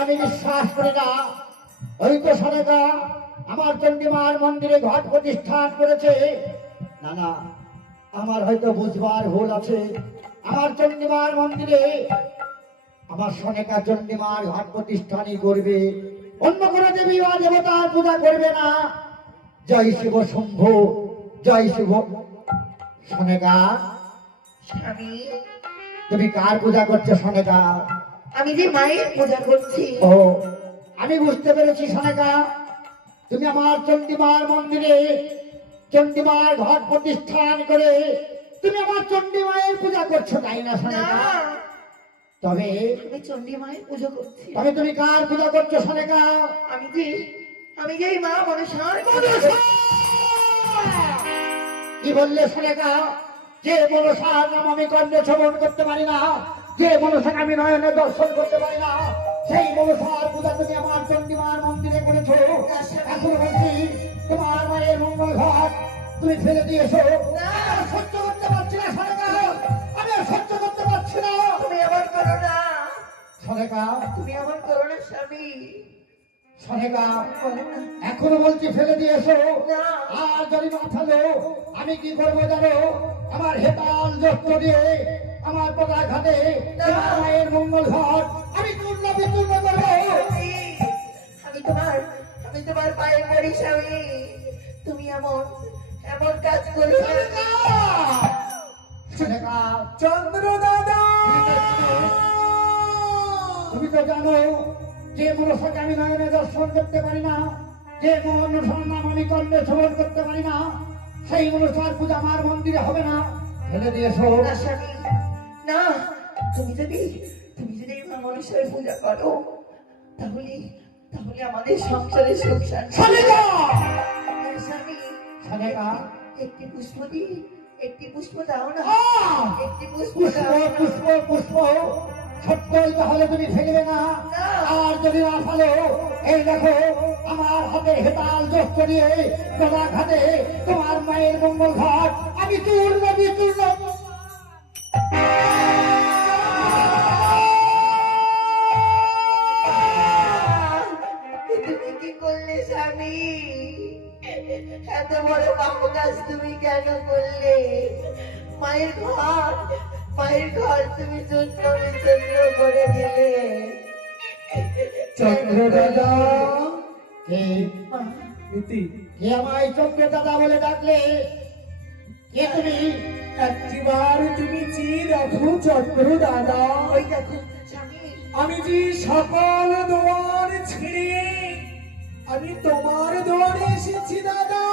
আমি বিশ্বাস করি না। ওই তো সনেকা আমার চণ্ডীমার মন্দিরে ঘট প্রতিষ্ঠান করেছে। না না, আমার হয়তো বুঝবার ভুল আছে। আমার চণ্ডীমার মন্দিরে আমার সনেকা চণ্ডীমার ঘট প্রতিষ্ঠানই করবে, অন্য কোনো দেবী বা দেবতার পূজা করবে না। জয় শিব শম্ভু, জয় শিব। সনেকা, স্বামী, তুমি কার পূজা করছো সনেকা? আমি যে মায়ের পূজা করছি। ও, আমি বুঝতে পেরেছি সনেকা, তুমি আমার চণ্ডীমার মন্দিরে চণ্ডীমার ঘট প্রতিষ্ঠান করে তুমি আমার চণ্ডী মায়ের পূজা করছো, তাই না না, সনেকা? তবে আমি চণ্ডী মায়ের পূজা করছি। তবে তুমি কার পূজা করছো সনেকা? আমি যে মা মনসার কি বললে সনেকা? যে মনসার নাম আমি কর্ণে শ্রবণ করতে পারি না, যে মনসাকে আমি নয়নে দর্শন করতে পারি না, সেই মনসার পূজা তুমি আমার চণ্ডীমার মন্দিরে করেছো। এখন বলছি তোমার মায়ের মঙ্গল ঘট তুমি ফেলে দিয়েছো। আমি সহ্য করতে পারছি না সনেকা, আমি আর সহ্য করতে পারছি না। তুমি আমার করো না, সনেকা, তুমি আমার করো না স্বামী। সনেকা, এখনো বলছি ফেলে দিয়েছো। না। আর যদি না ফেলো আমি কি করবো জানো? আমার হেতাল যত্ন দিয়ে আমার পদা ঘাটে তোমার মায়ের মঙ্গল ঘট আমি চূর্ণ বিচূর্ণ করবো। আমি তোমার পায়ে পড়ি স্বামী, তুমি এমন এমন কাজ করো না। সনেকা, চন্দ্র দাদা, তুমি তো জানো যে মনসাকে আমি নয়নে দর্শন করতে পারি না, যে মনসার নাম আমি কর্ণে শ্রবণ করতে পারি না, সেই মনসার পূজা আমার মন্দিরে হবে না। ফেলে দিয়েছো। না স্বামী, না, তুমি যদি এই মা মনসার পূজা করো, তাহলে আমাদের সংসারে সুখ শান্তি। সনেকা, না স্বামী, সনেকা, একটি পুষ্প দাও না, একটি পুষ্প পুষ্প দাও না। পুষ্প পুষ্প সত্যই তাহলে তুমি ফেলবে না? আর যদি না ফেলো, এই দেখো আমার হাতে হেতাল যস্ত দিয়ে তোমার ঘাটে তোমার মায়ের মঙ্গল ঘট আমি চূর্ণ বিচূর্ণ। তুমি কি করলে স্বামী? এত বড় পাপ কাজ তুমি কেন করলে? মায়ের ঘর তুমি চূর্ণ বিচূর্ণ করে দিলে। চন্দ্র দাদা, কে ইতি কে আমায় চন্দ্র দাদা বলে ডাকলে? কে তুমি? একটিবার তুমি চেয়ে রাখো চন্দ্র দাদা, ওই দেখো স্বামী, আমি যে সকল দোয়ার ছেড়ে আমি তোমার দুয়ারে এসেছি দাদা।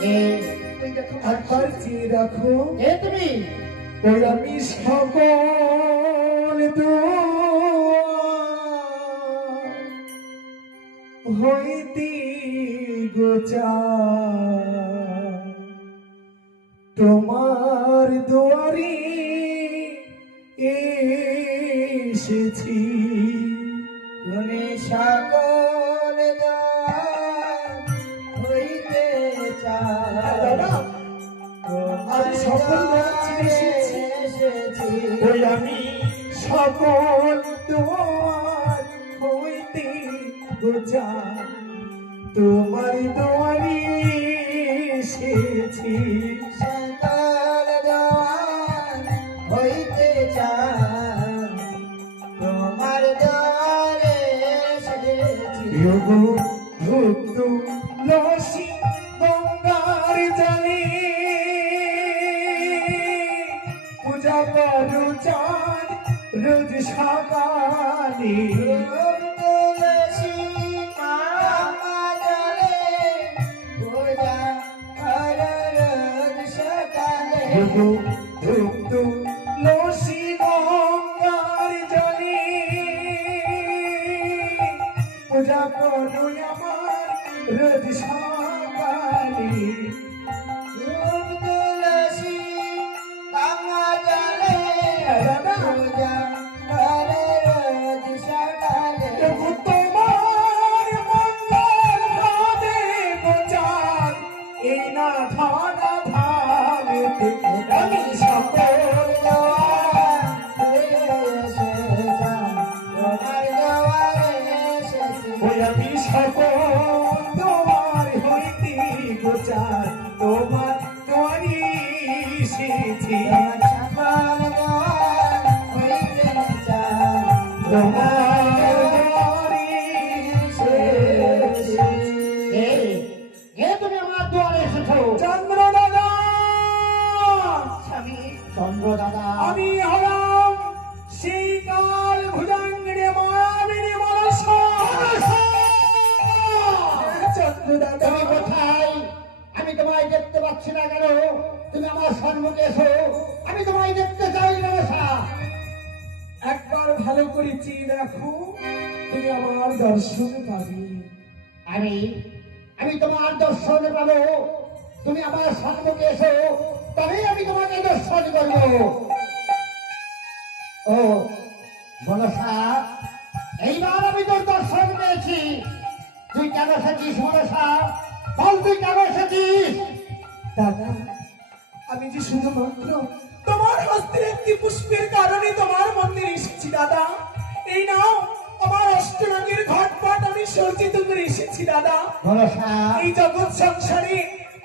কে? ওই দেখো একবার চেয়ে রাখো, কে তুমি? ওই আমি সকল দুয়ার হইতে গোচা তোমার দুয়ারে এসেছি। তুমি সকল দ্বার হইতে দাদা, আমি সকল দ্বার ছেড়ে এসেছি। ওই আমি সকল দুয়ার হইতে গোচা তোমার দুয়ারে এসেছি। সকল দ্বার হইতে চাই, তোমার দ্বারে এসেছি। যোগু ভক্ত লসি গঙ্গার জলে পূজা করু চাঁদ রোজ সকালে। তুলসী মালা জলে পূজা করো রোজ সকালে। যোগু ভক্ত লসি গঙ্গার জলে পূজা করু আমার রোজ সকালে। তুলসী গঙ্গা জলে পূজা করো রোজ সকালে। তোমার মঙ্গল ভাবে গোচার এই না ধানা ভাবেতে আমি সকল দ্বার হইতে এসেছি, তোমার দ্বার তোমার দুয়ারে এসেছি। এ এ তুমি আমার দুয়ারে এসেছো চন্দ্র দাদা, স্বামী চন্দ্র দাদা। আমি হলাম সেই কাল ভুজঙ্গিনী মায়াবিনী মনসা। চন্দ্র দাদা, তুমি কোথায়? আমি তোমায় দেখতে পাচ্ছি না কেন? তুমি আমার সম্মুখে এসো, আমি তোমায় দেখতে চাই মনসা। একবার ভালো করে চেয়ে দেখো, তুমি আমার দর্শন পাবে। আমি আমি তোমার দর্শন পাবো। তুমি আমার সম্মুখে এসো, তবেই আমি তোমাকে দর্শন করবো। ও মনসা, এইবার আমি তোর দর্শন পেয়েছি। তুই কেন এসেছিস মনসা? বল তুই কেন এসেছিস? দাদা, আমি যে শুধুমাত্র তোমার হস্তের একটি পুষ্পের কারণে তোমার মন্দিরে এসেছি দাদা। এই নাও আমার অষ্টনাগের ঘটপট আমি সজ্জিত করে এসেছি দাদা। মনসা, এই জগৎ সংসারে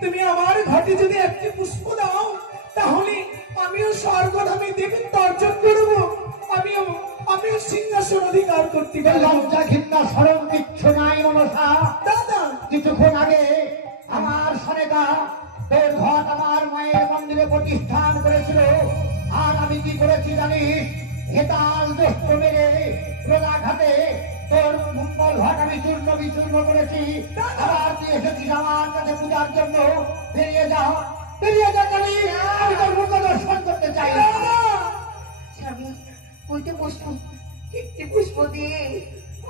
তুমি আমার ঘটে যদি একটি পুষ্প দাও, তাহলে আমিও স্বর্গধামে দেখে অর্জন করব। আমিও সিংহাসন অধিকার করতে তোর পারবো। লজ্জা ঘৃণা শরম কিচ্ছু নাই মনসা। দাদা, কিছুক্ষণ আগে আমার সনেকা তোর ঘর আমার মায়ের মন্দিরে প্রতিষ্ঠান করেছিল। আর আমি কি করেছি জানিস? হেতাল দোষ্ট মেরে প্রজাঘাটে তোর মঙ্গল ঘট আমি চূর্ণ বিচূর্ণ করেছি। আবার তুই এসেছিস আমার কাছে পূজার জন্য। বেরিয়ে যা, বেরিয়ে যা কালী। আমি তোর মুখ দর্শন করতে চাই না। স্বামী ওইটা পুষ্প, একটি পুষ্প দিয়ে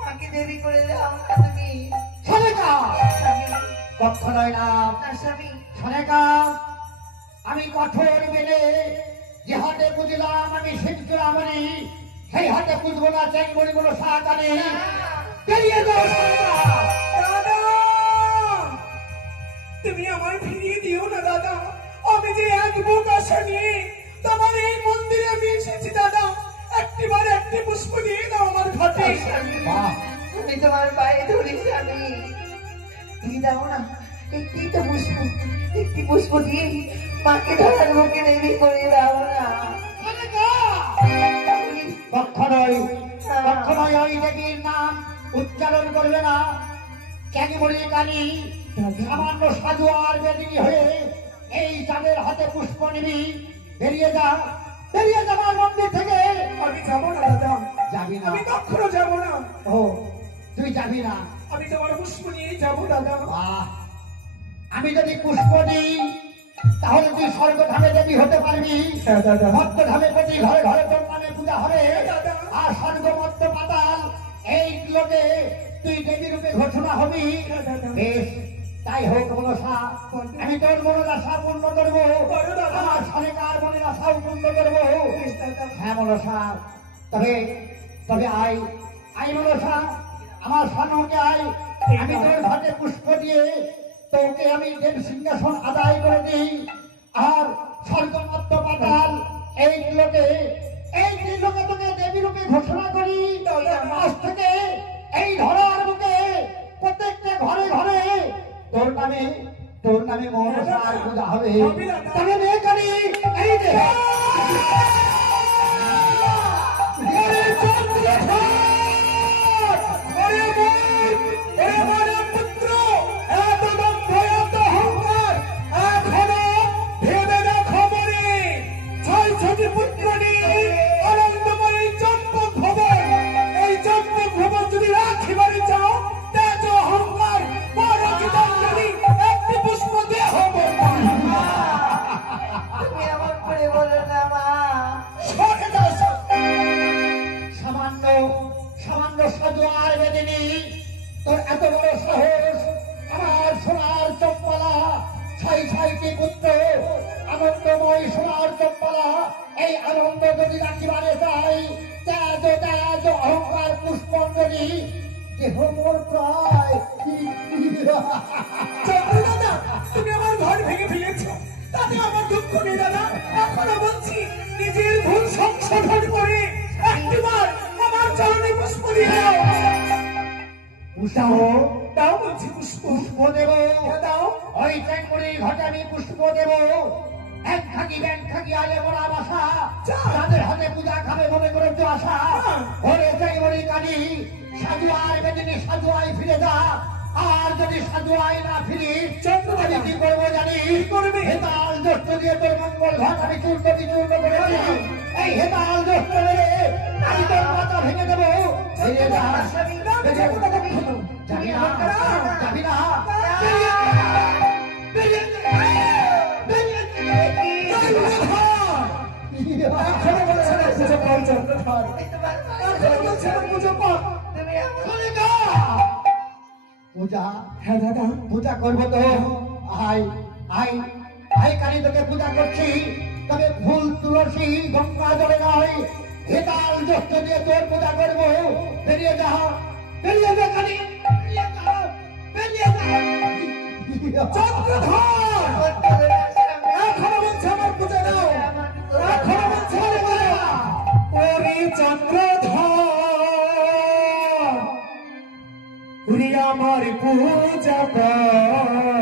মাকে দেবী করে দাও না তুমি। সনেকা স্বামী কখনোই না। না স্বামী, সনেকা, আমি কঠোর মেনে যে হাটে বুঝলাম আমি শিবচূড়ামণি, সেই হাটে বুঝবো না চাই বলিব সাকানি। বেরিয়ে যাও সনেকা। দাদা, তুমি আমায় ফিরিয়ে দিও না দাদা। আমি যে এক বুক আশা নিয়ে তোমার এই মন্দিরে আমি এসেছি দাদা। একটিবার একটি পুষ্প দিয়ে দাও আমার ঘটে। বাহ, আমি তোমার পায়ে ধরি স্বামী, দিয়ে দাও না একটি তো পুষ্প, একটি পুষ্প দিয়ে মাকে ধরার মুখে দেবী করে দাও না। সনেকা, কখনোই কখনোই ওই দেবীর নাম উচ্চারণ করবে না। কেন বলি কানি সামান্য সাধু আর বেদিনী হয়ে এই চাঁদের হাতে পুষ্প নিবি? বেরিয়ে যা, বেরিয়ে যা আমার মন্দির থেকে। আমি যাবো না দাদা, যাবি না? আমি কখনো যাবো না। ও, তুই যাবি না? আমি তোমার পুষ্প নিয়ে যাবো দাদা। বাহ, আমি যদি পুষ্প দিই তাহলে তুই স্বর্গধামে দেবী হতে পারবি। হ্যাঁ দাদা, মর্তধামে প্রতি ঘরে ঘরে তোর নামে পূজা হবে। আর স্বর্গ মর্ত পাতাল এই লোকে তুই দেবী রূপে ঘোষণা হবি। বেশ, তাই হোক মনসা। আমি তোর মনের আশা পূর্ণ করবো, আমার সনেকার মনের আশাও পূর্ণ করবো। হ্যাঁ মনসা, তবে তবে আয় আয় মনসা, আমার সামনে আয়। আমি তোর ঘাটে পুষ্প দিয়ে তোকে আমি দেব সিংহাসন আদায় করে দিই। আর স্বর্গমত্ত পাতাল এই লোকে তোকে দেবী রূপে ঘোষণা করি। আজ থেকে এই ধরার বুকে প্রত্যেকটা ঘরে ঘরে তোর নামে মনসার পূজা হবে। তবে মেয়ে কালী এই যে তুমি এমন করে বলো না মা। সামান্য সামান্য সাধু আর বেদিনী, তোর এত বড় সাহস! আমার সোনার চম্পলা, ছয়টি পুত্র, আনন্দময় সোনার চম্পলা, এই আনন্দ যদি রাখিবারে চাই, তেজ অহংকার পুষ্পঞ্জলি দেহ মোর প্রায়। দাদা, তুমি আমার ঘর ভেঙে ফেলেছো, তাতে আমার দুঃখ নেই দাদা। এখনো বলছি, নিজের ভুল সংশোধন করে একটিবার আমার চরণে পুষ্প দিয়ে দাও। উৎসাহ দাও বলছি পুষ্প। পুষ্প দেব, দাও। ওই ট্যাঙ্গুলির ঘটে আমি পুষ্প দেব। এক খাকি ব্যাংক খাকি আলে বড়া বাসা, যা। তাদের হাতে পূজা খাবে মনে করেছো আশা। ওরে জয়মণি কালী, সাজুয়ায় বেদিনী সাজুয়ায় ফিরে যা। আর যদি সাজুয়ায় না ফিরি, আমি কি করবো জানি? করবি? হেতাল দোষ্ট দিয়ে তোর মঙ্গল ঘট আমি চূর্ণ বিচূর্ণ করেছি। এই হেতাল দোষ্ট মেরে আমি তোর মাথা ভেঙে দেবো। ফিরে যা, বেরিয়ে যা। যাবি না, যাবি না। বেরিয়ে যা, বেরিয়ে যা, বেরিয়ে যা। এখনো বলছে না পুজো কর চন্দ্রধর, এখনো বলছে না পুজো কর। তুমি আমার চলে যা। পূজা, হ্যাঁ দাদা, পূজা করবো তো। আয় আয় আয় কালী, তোকে পূজা করছি। তবে ফুল তুলসী গঙ্গা জলে নয়, হেতাল জ্যেষ্ঠ দিয়ে তোর পূজা করবো। বেরিয়ে যা, বেরিয়ে যা কালী, বেরিয়ে যা, বেরিয়ে যা। চন্দ্রধর এখনো বলছে আমার পূজা দাও, এখনো বলছে আমার পূজা। ওরে চন্দ্রধর, ওরে আমার পূজা কর।